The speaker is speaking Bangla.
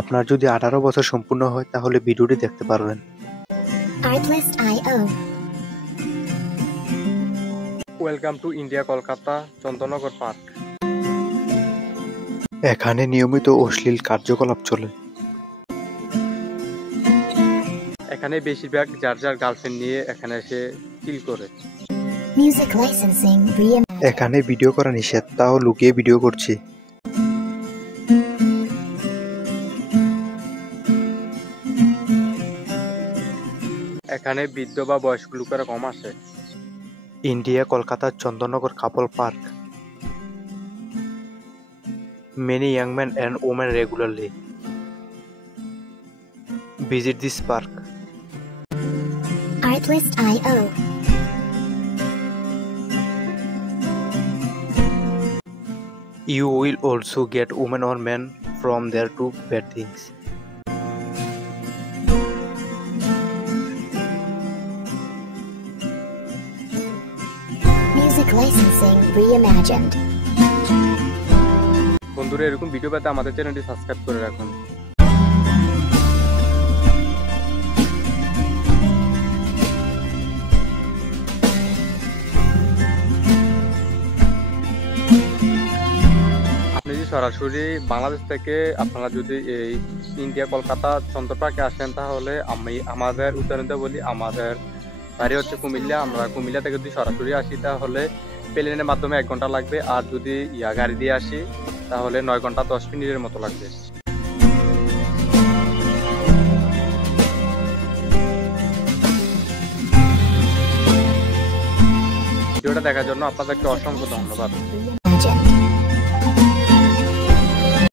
আপনার যদি 18 বছর সম্পূর্ণ হয় তাহলে ভিডিওটি দেখতে পারবেন। Artlist.io welcome to India Kolkata Chandannagar park. এখানে নিয়মিত অশ্লীল কার্যকলাপ চলে। এখানে বেশিরভাগ যার গার্লফ্রেন্ড নিয়ে এখানে এসে চিল করে। Music licensing reimagined. এখানে ভিডিও করা নিষেধ, তাও লুকিয়ে ভিডিও করছি। এখানে বৃদ্ধ বা বয়স্ক লোকেরা কম আসে। ইন্ডিয়া কলকাতার চন্দননগর কাপল park. Many young men and women regularly visit this park. Artlist.io You will also get women or men from there to bad things. Music licensing reimagined. বন্ধুরা, এরকম ভিডিও পেতে আমাদের চ্যানেলটি সাবস্ক্রাইব করে রাখুন। আপনি যদি সরাসরি বাংলাদেশ থেকে আপনারা যদি এই ইন্ডিয়া কলকাতা চন্দ্র পার্কে আসেন তাহলে আমি আমাদের উদাহরণটা বলি, আমাদের বাড়ি হচ্ছে কুমিল্লা। আমরা কুমিল্লা থেকে যদি সরাসরি আসি তাহলে প্লেনের মাধ্যমে 1 ঘন্টা লাগবে, আর যদি গাড়ি দিয়ে আসি তাহলে 9 ঘন্টা 10 মিনিটের মতো লাগবে। ভিডিওটা দেখার জন্য আপনাদেরকে অসংখ্য ধন্যবাদ।